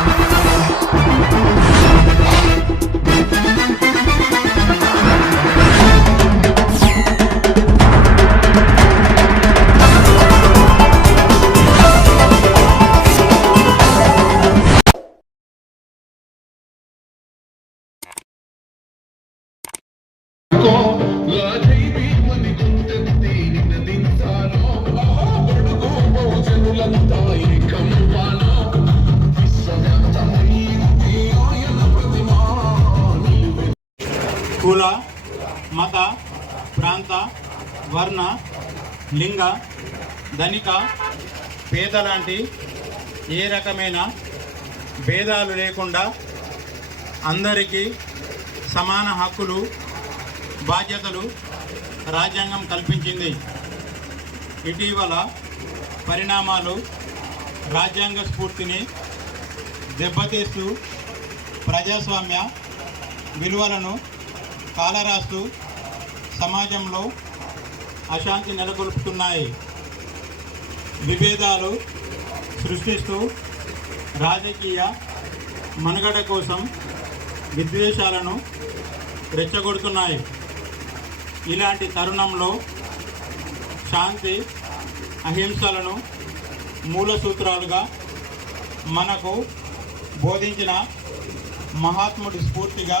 Música కుల మత ప్రాంత వర్ణ లింగ ధనిక పేద లాంటి ఏ రకమైన భేదాలు లేకుండా అందరికీ సమాన హక్కులు బాధ్యతలు రాజ్యాంగం కల్పించింది. ఇటీవల పరిణామాలు రాజ్యాంగ స్ఫూర్తిని దెబ్బతీస్తూ ప్రజాస్వామ్య విలువలను కాలరాస్తూ సమాజంలో అశాంతి నెలకొల్పుతున్నాయి. విభేదాలు సృష్టిస్తూ రాజకీయ మనుగడ కోసం విద్వేషాలను రెచ్చగొడుతున్నాయి. ఇలాంటి తరుణంలో శాంతి అహింసలను మూల సూత్రాలుగా మనకు బోధించిన మహాత్ముడి స్ఫూర్తిగా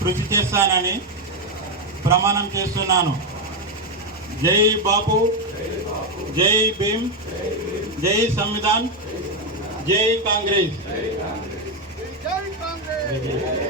కృషి చేస్తానని ప్రమాణం చేస్తున్నాను. జై బాపు జై భీమ్ జై సంవిధాన్ జై కాంగ్రెస్. జై కాంగ్రెస్.